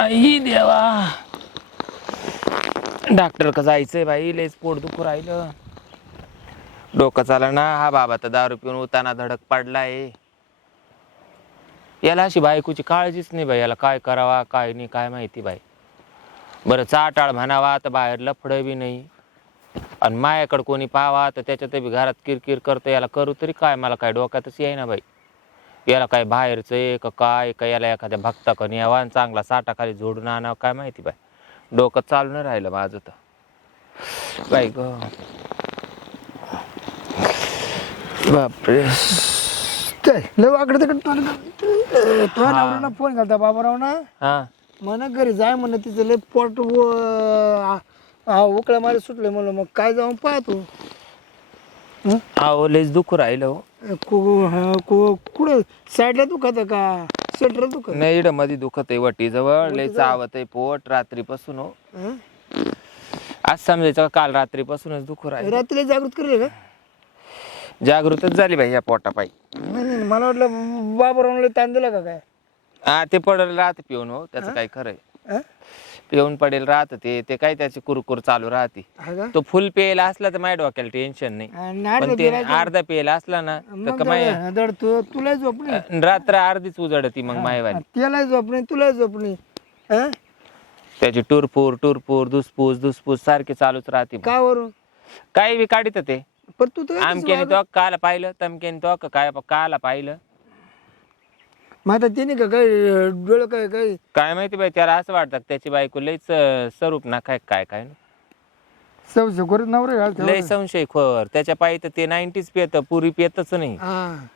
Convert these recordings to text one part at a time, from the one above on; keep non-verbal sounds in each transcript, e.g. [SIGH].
आई देवा. डॉक्टर का जायचंय बाई लयच पोट दुखू राहिलं. डोकं चाला ना हा बाबा तर दारू पिऊन उताना धडक पडलाय. याला अशी बायकोची काळजीच नाही बाई याला काय करावा काय नाही काय माहिती बाई. बरं चाटाळ म्हणावा तर बाहेर लफडं बी नाही. आणि मायाकडे कोणी पावा तर त्याच्यात बी घरात किरकिर करतो याला करू तरी काय मला काय डोक्यातच येईना बाई. याला काय बाहेरचं आहे का काय का? याला एखाद्या भक्ताकडून यावा आणि चांगला साठा खाली जोडून आणावं काय माहिती बाई. डोकं चालू नाही राहिलं माझं तर. बाई ग. बापरे. काय लय वाकडे तिकडे तुझ्या नवऱ्याला फोन करता बाबाराव ना हा. म्हणा घरी जाय म्हणा तिचं लय पोट व- हा उकळ्या मारे सुटले म्हणलं मग काय जाऊन पाहतो? अहो लयच दुखू राहिलं हो. कु- कु- कुठं? साईडला दुखत का? सेंटरला दुखत नाही इकडं मध्ये दुखत आहे वटी जवळ. लय चावत आहे पोट रात्रीपासून हो. हं? आज समजायचं का काल रात्रीपासूनच दुखू राहिलं. रात्रीला जागृत करेल का? जागृतच झाली बाई या पोटापायी. नाही नाही मला वाटलं बाबारावला ताण दिला का काय? हा ते पडेल राहते पिऊन हो त्याचं काय खरंय? पिऊन पडेल राहत ते ते काय त्याची कुरकुर चालू राहते. हा का? तो फुल पेला असला तर माझ्या डोक्याला टेन्शन नाही. आणि पण अर्धा ते अर्धा पेला असला ना तर मग कमाय दड- दड तू तुला झोप नाही. रात्र अर्धीच उजडती मग मायवाली. त्याला झोप नाही तुला झोप नाही. हं? त्याची टुरपूर टुरपूर दुसपूस दुसपूस सारखी चालूच राहते मग. का वरून? काही बी काढित ते पण तू तर आमक्याने तो काला पाहिलं तमक्याने तो काय काला पाहिलं. मग आता तिने का काय डोळं काय काय? काय माहिती बाई त्याला असं वाटतं त्याची बायको लयच अं, स्वरूप ना काय काय काय ना. सवशे करत नवरे घालते लय संशय खोर. त्याच्या पायी तर ते नाईन्टीज पेत पुरी पेतच नाही. हा.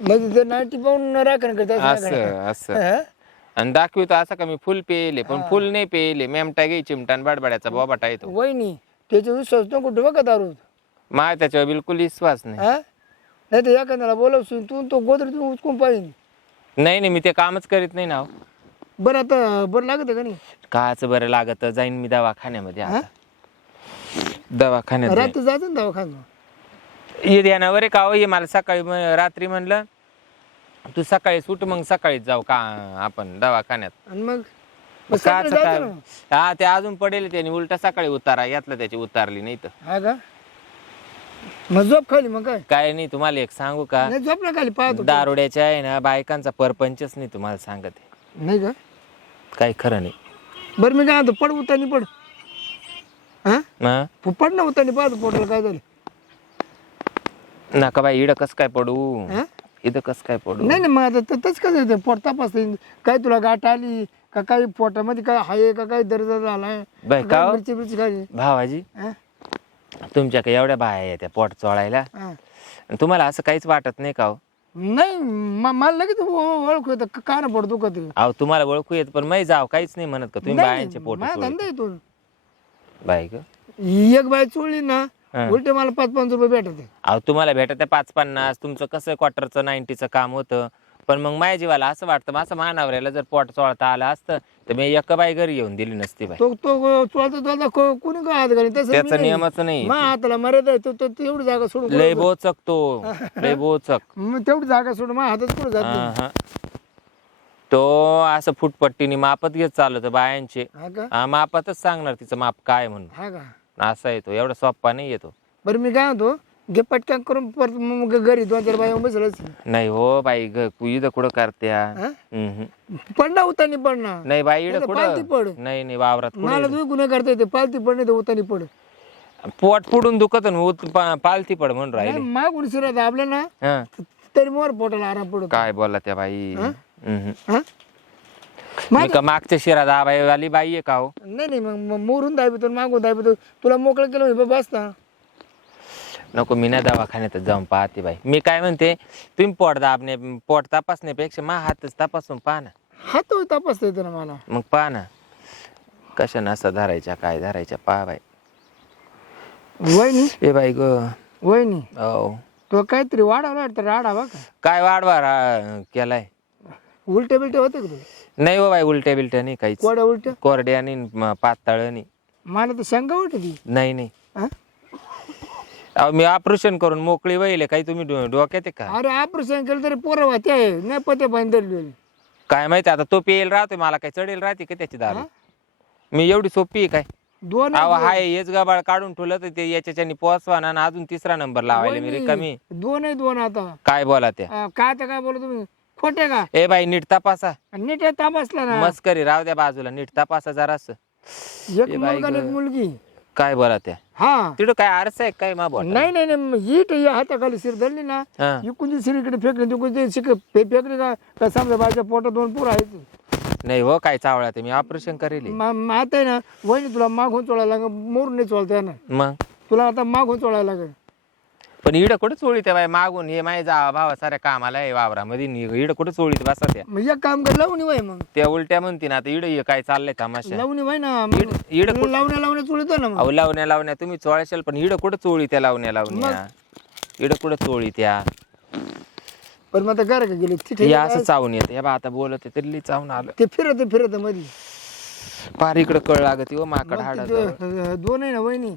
म्हणजे ते नाईन्टी पाहून राखण करतात असं असं आणि दाखवितो असं का मी फुल पेले पण फुल नाही पेले मेमटा घे चिमटा आणि बडबड्याचा बोबाटा येतो. वहिनी त्याच्या विश्वास नको कुठे बघा दारू? माय त्याच्यावर बिलकुल विश्वास नाही. हा? नाही तर एखाद्याला बोलवशील तू तो गोदर उचकून पाहिजे नाही नाही मी ते कामच करीत नाही ना हो. बरं आता बरं लागत का नाही? काच बरं लागत जाईन मी दवाखान्यामध्ये आता. दवाखान्यात जाईन. रात्री जायचं ना दवाखाना ये ध्यानावर आहे का हो ये मला सकाळी म- रात्री म्हणलं तू सकाळी सुट मग सकाळीच जाऊ का आपण दवाखान्यात. आणि मग? मग काच सकाळी काय? जायचं ना. हा ते अजून पडेल त्याने उलटा सकाळी उतारा यातलं त्याची उतारली नाही तर. हा का? मग झोप खाली मग काय? काय नाही तुम्हाला एक सांगू का? नाही झोप ना खाली पाहतो दारुड्याच्या आहे ना बायकांचा परपंचच नाही तुम्हाला सांगत आहे. नाही का? काही खरं नाही. बरं मी काय म्हणतो पड उतानी पड. हा? हा? पड ना उतानी पाहतो पोटाला काय झालं. नका बाई इडं कस काय पडू? हा? इथं कस काय पडू? नाही नाही मग आता तर कसं येते? पोट तपासते काय तुला गाठ आली का काही पोटामध्ये काय हाय का काही दर्जा झालाय? बाई का हो? मिरची बिरची खाली? भावाजी? हा? तुमच्याकडे एवढ्या बाया येत्या पोट चोळायला हा. तुम्हाला असं काहीच वाटत नाही का हो नाही म- मला लगेच ओ- ओळख येतं का- का ना पोट दुखत आहे. अहो तुम्हाला ओळखू येत पण मै जाव काहीच नाही म्हणत का तुम्ही नाही, बायांचे पोट माझा धंदा आहे तो बाई ग एक बाय चोळली ना हा. उलटे मला पाच पाच रुपये भेटत आहे. अहो तुम्हाला भेटत आहे पाच पन्नास तुमचं कसं क्वार्टरचं नाईन्टीचं काम होतं पण मग माझ्या जीवाला असं वाटतं माझं मानावऱ्याला जर पोट चोळता आलं असतं तर मी एक बाई घरी येऊन दिली नसती बाई. तो तो चोळता चोळता को- कोणी काय हात तसं मी त्याचा नाही. नियमच नाही. मा हाताला मर्यादा आहे तो तो तो एवढी जागा सोडून लय बोचक तो लय [LAUGHS] बोचक. मग तेवढी जागा सोडून माझ्या हातात कुठं जात? नाही. हा, हा. तो असं फुटपट्टीने मापत घेत चालत बायांचे. हा का? हा मापातच सांगणार तिचं माप काय म्हणून. हा का? असा येतो एवढा सोप्पा नाही येतो बरं मी काय म्हणतो घे पटकन करून परत मग घरी दोन चार बाया बसलच नाही हो बाई ग इथं कुठं करत्या हा? हम्म. पडना उतानी पडना नाही बाई इकडं नाही तर पालथी कुठं पड. नाही नाही वावरात कुठं मला तुम्ही गुन्हा करता येते. पालती पड नाही तर उतानी पड. पोट फुडून दुखत आणि उत- पा- पालथी पड म्हणून राहिले. मागून शिरात आपल्या ना हा. तरी मोर पोटाला आराम पडतो. काय बोलला त्या बाई? हम्म. हा? मी का मागच्या शिरा दाबाई वाली बाई आहे का हो? नाही नाही मग मग मोरून दाबितो मागून दाबितो तुला मोकळं केलं म्हणजे बस ना नको मी ना दवाखान्यातच जाऊन पाहते बाई. मी काय म्हणते तुम्ही पोट दाबणे पोट तपासण्यापेक्षा मा हातच तपासून पहा ना. हात तपासता येतं ना मला. मग पहा ना. कशा नसा धरायच्या काय धरायच्या पहा बाई. वहिनी. ए बाई ग. वहिनी. हो तो काहीतरी वाढावला वाटतं राडा बा का काय वाढवा रा- केलाय? उलटे बिलटे होते का तुला? नाही हो बाई उलट्या बिलट्या नाही काहीच. कोड्या उलट्या कोरड्या आणि पातळ नाही. मला तर शंका वाटते नाही नाही. हा? अहो मी ऑपरेशन करून मोकळी वहिले काही तुम्ही डो- डोक्यात आहे का? अरे ऑपरेशन केलं तरी पोरं वाहते नाही पते बांधली काय माहिती आता तो पेल राहतोय मला काय चढेल राहते का त्याची दारू? मी एवढी सोपी आहे काय? दोन अहो हाय हेच गबाळ काढून ठेवलं तर ते याच्याच्यानी पोचवा ना आणि अजून तिसरा नंबर लावायला मी रिकामी. दोन आहे दोन आता. काय बोला त्या? अं, काय तर काय बोलत तुम्ही? खोटे का? ए बाई नीट तपासा. नीट तपासला ना. मस्करी राहू द्या बाजूला नीट तपासा जरास. एक ए बाई मुलगा आणि एक. मुलगी. काय बोला त्या हा. तिथं काय आरसा आहे काय मा बोला नाही नाही नाही हीट या हाताखाली शिर धरली ना हा. शिर इकडे फेकली तिकून ते शिक फे- फेकली का का समजा बाच्या पोटात दोन पोरं आहेत. नाही हो काय चावळा ते मी ऑपरेशन करेल. मा- आहे ना वहिनी तुला मागून चोळायला लागेल मोरून नाही चोळता येणार. मग? तुला आता मागून चोळायला लागेल. पण इडं कुठं चोळी त्या बाई? मागून हे माय जा भावा साऱ्या कामाला आहे वावरामध्ये. इडं कुठं चोळीत बसा त्या मग एक काम कर लावणी वय मग. त्या उलट्या म्हणतील आता इडं हे काय चाललंय तमाशा? लावणी वय ना इड इडं कुठं लावण्या लावण्या चोळतो ना मग. अहो लावण्या लावण्या तुम्ही चोळाशाल पण इडं कुठं चोळी त्या लावण्या लावण्या? इडं कुठं चोळी त्या पण मग आता का गेले तिथे हे असं चावून येत. या बा आता बोलत आहे तरी चावून आलं. ते फिरत फिरत मध्ये फार इकडं कळ लागत हो माकड हाडा दोन आहे ना वहिनी.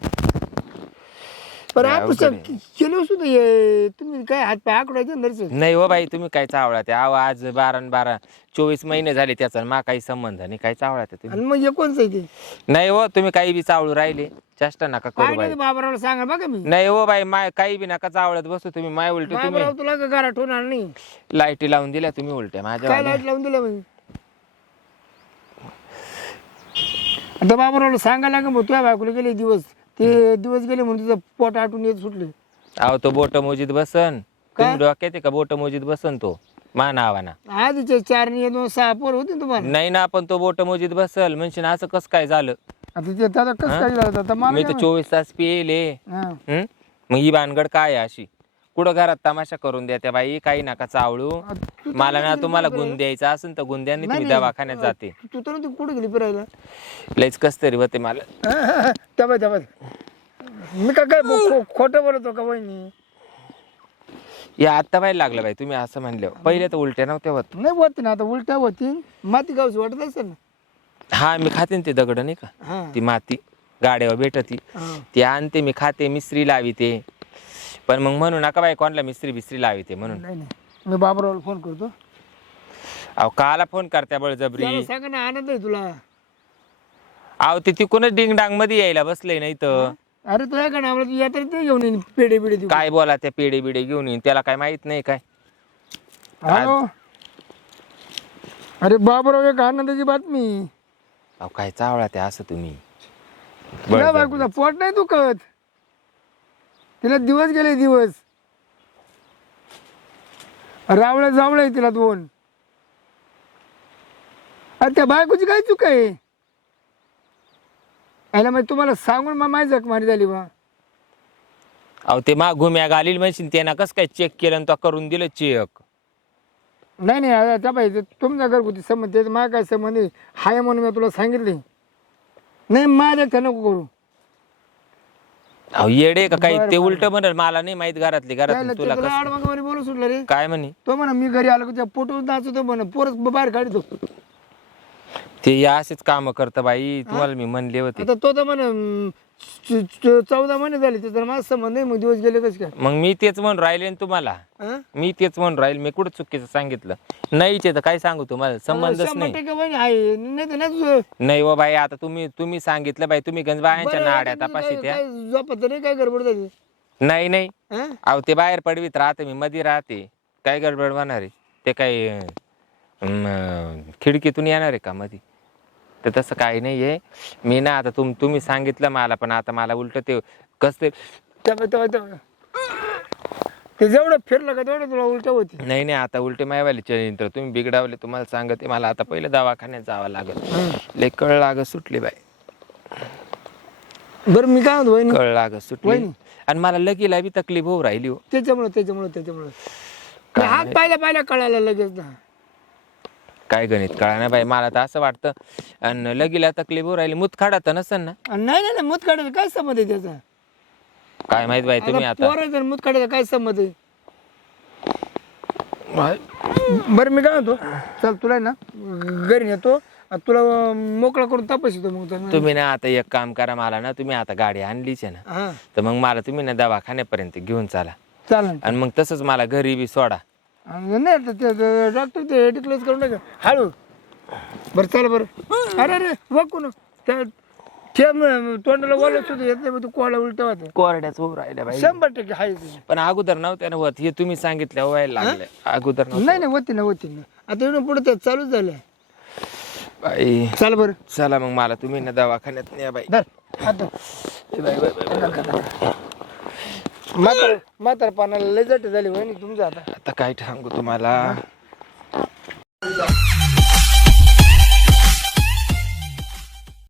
पण आपण. केलं सुद्धा हे तुम्ही काय हात पाय आकडायचे नाही हो बाई तुम्ही काय चावळा त्या? अहो आज बारा न बारा चोवीस महिने झाले त्याचा मा काही संबंध नाही. काय चावळा त्या तुम्ही? आणि मग हे कोणचं आहे ते? नाही हो तुम्ही काही बी चावळू राहिले. चेष्टा नका काय करू बाई. बाबरावला सांगा बघा मी. नाही हो बाई माय काही बी नका चावळत बसू तुम्ही. माय उलटे तुम्ही बाबराव तुला का घरात होणार नाही? लाईटी लावून दिल्या तुम्ही उलट्या माझ्या काय वाल्या. लाइट लावून दिलं म्हणजे आता बाबरावला सांगायला लागेल भाऊ तुझ्या बायकोला गेले दिवस. ते दिवस गेले म्हणून तुझं पोट आटून येत सुटले. अहो तो बोट मोजीत बसन. तुम्ही डोक्यात आहे का बोट मोजीत बसन तो? मा नावाना. आधीचे चार हे दोन सहा पोर होते ना तुम्हाला? नाही ना पण तो बोट मोजीत बसल. म्हणजे असं कसं काय झालं? आता ते कसं काय झालं? आता मला मी काय तर चोवीस तास पिले माहीत. हं? मग ही भानगड काय आहे अशी? कुठं घरात तमाशा करून द्या त्या बाई काही नका चावळू. तू- मला ना तुम्हाला गुण द्यायचा असेल तर द्या आणि तुम्ही दवाखान्यात जाते. तू- तू तर तू कुठे गेली फिरायला? लयच कस तरी होते मला. त्या बाय मी का काय बो- खो- खोटं बोलतो का वहिनी? या आत्ता बाई लागलं बाई तुम्ही असं म्हणले पहिले तर उलट्या नव्हत्या होत. नाही होती ना आता उलट्या होती. माती गावची वाटत असेल ना? हा मी खाते ना ते दगड नाही का? हा. ती माती गाड्यावर भेटती. हा. ती आणते मी खाते मिस्त्री लाविते. पण मग म्हणू नका बाई कोणाला मिस्त्री बिस्त्री लाविते म्हणून. नाही नाही. मी बाबरावला फोन करतो. अहो काला फोन करत्या बळजबरी त्याला सांगा ना आनंद आहे तुला. अहो ते तिकूनच डिंग डांगमध्ये यायला बसलंय नाही तर अरे तुला का ना तू यात्रा ते घेऊन येईन पेढे बिडे देऊ काय बोला त्या पेढे बिडे घेऊन येईन? त्याला काय माहीत नाही काय. हॅलो अरे बाबराव एक आनंदाची बातमी. अहो काय चावळा त्या असं तुम्ही. तुला बळजबरी. बायकोचा पोट नाही दुखत. तिला दिवस गेले दिवस. रावळे जावळे तिला दोन. अरे त्या बायकोची काय चूक आहे? याला मग तुम्हाला सांगून मग माझी जख मारी झाली बा. अहो ते मा घुम्या घालील म्हणशील त्यांना कसं काय चेक केलं आणि तो करून दिलं चेक नाही नाही आता त्या पाहिजे तुमचा घरगुती संबंध त्याचा माझा काय संबंध आहे? हाय म्हणून मी तुला सांगितले नाही माझ्या नको करू. अहो येडे का काही ते. उलट म्हणत मला नाही माहीत घरातली घरात तुला कसं बोलू सुटलं रे. काय म्हणे? तो म्हणा मी घरी आलो की त्या पोटून नाचतो म्हणा पोरच बाहेर काढतो. ते असेच काम करत बाई तुम्हाला मी म्हणले होते. आता तो तर म्हण चौदा महिने झाले तर माझा संबंध नाही मग दिवस गेले कसे काय? मग मी तेच म्हणून राहिले ना तुम्हाला. हं? मी तेच म्हणून राहील मी कुठं चुकीचं सांगितलं? नाहीच आहे तर काय सांगू तुम्हाला? संबंधच शंभर नाही. टक्के आहे नाही तर नाही तुझं. नाही हो बाई आता तुम्ही तुम्ही सांगितलं बाई तुम्ही गंजबायांच्या बरं, नाड्या आता तुझं तपाशी काय- त्या काय झोपत नाही काय गडबड झाली? नाही नाही. हं? अहो ते बाहेर पडवीत राहते मी मध्ये राहते. काय गडबड होणार आहे? ते काय अं, खिडकीतून येणार आहे का मध्ये तर तसं काही नाही आहे मी ना आता तुम तुम्ही सांगितलं मला पण आता मला उलट ते कसं ते जेवढं फिरलं का तेवढं तुला उलट होती. नाही नाही आता उलटे मायवाले चरित्र तुम्ही बिघडावले तुम्हाला सांगते मला आता पहिलं दवाखान्यात जावं लागत लय कळ लागत सुटली बाई. बरं मी काय म्हणतो वहिनी? कळ लागत सुटली. वहिनी. आणि मला लगीला बी तकलीफ होऊ राहिली हो. त्याच्यामुळे त्याच्यामुळे त्याच्यामुळे. हात पाहिल्या पाहिल्या कळायला लगेच ना. काय गणित कळा ना बाई मला तर असं वाटतं. आणि लगीला तकलीफ होऊ राहिली मुतखाडा तर नसन ना? आणि नाही नाही नाही, मूत काढायला काय संमत आहे त्याचा? काय माहीत बाई तुम्ही आता. मूत काढायला काय संमत आहे? बरं मी काय म्हणतो चल तुला आहे ना घरी नेतो आणि तुला मोकळा करून तपासितो मग तर. तुम्ही ना आता एक काम करा मला ना तुम्ही आता गाडी आणलीच आहे ना हा. तर मग मला तुम्ही ना दवाखान्यापर्यंत घेऊन चाला. चालेल. आणि मग तसंच मला घरी बी सोडा. नाही तर ते- ते डॉक्टर ते डिक्लेअर करू नका हळू. बरं चाल बरं. अरे अरे वाकू ना. त्या ते म- तोंडाला ओलं सुद्धा येत नाही मग तू कोळा उलट होतं. कोरड्याच राहिल्या बाई. शंभर टक्के हाय पण अगोदर नव्हत्या ना होत हे तुम्ही सांगितलं व्हायला लागले. अगोदर नव्हतं नाही नाही होती ना होती ना. आता येऊन पुढे ते चालूच झालं. बाई. चाल बरं. चला मग मला तुम्ही ना दवाखान्यात न्या बाई. धर हात धर. बाई, बाई, बाई. म्हातार म्हातार पानाला लय जट झाली वहिनी तुमचं आता. आता काय सांगू तुम्हाला?